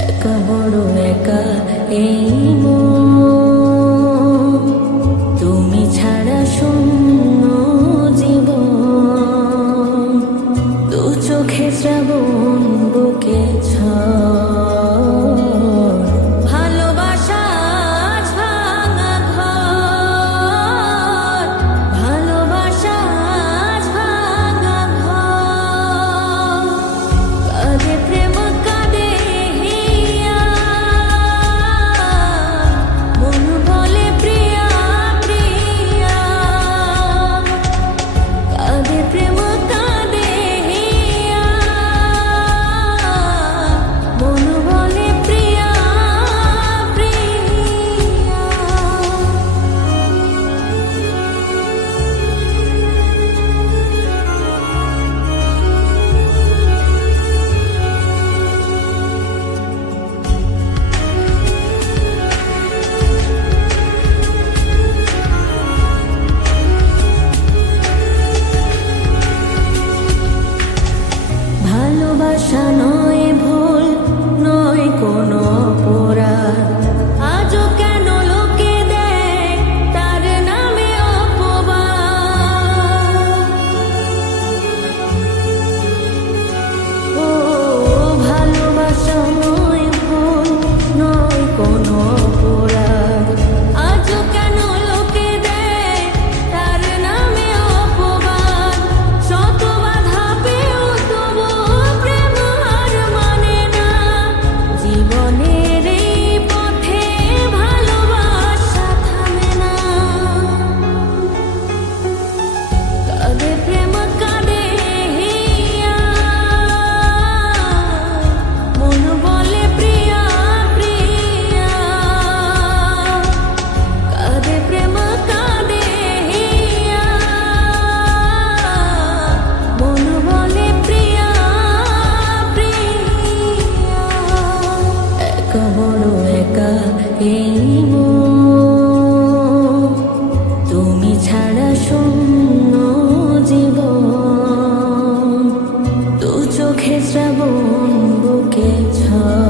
একা বড় একা এই মন, তুমি ছাড়া শূন্য জীবন। দু চোখে শ্রাবণ বুকে ঝড়, ভালোবাসা আজ ভাঙা ঘর, ভালোবাসা আজ ভাঙা ঘর। কাঁদে প্রেম কাঁদে হিয়া, মন বলে প্রিয়া প্রিয়া। কাঁদে প্রেম কাঁদে হিয়া, মন বলে প্রিয়া প্রিয়া। ভালোবাসা নয় ভুল, নয় কোনো অপরাধ। আজও কেন লোকে দেয় তার নামে অপবাদ। ও ভালোবাসা নয় ভুল, নয় কোনো অপরাধ। আজও কেন লোকে দেয় তার নামে অপবাদ। শত বাধা পেয়েও তবু প্রেম হার মানে না। জীবনের এই পথে ভালোবাসা থামে না। কাঁদে প্রেম কাঁদে হিয়া, মন বলে প্রিয়া প্রিয়া। কাঁদে প্রেম কাঁদে হিয়া, মন বলে প্রিয়া প্রিয়া। একা বড় একা এই মন, তুমি ছাড়া শূন্য জীবন। দু চোখে শ্রাবণ বুকে ঝড়।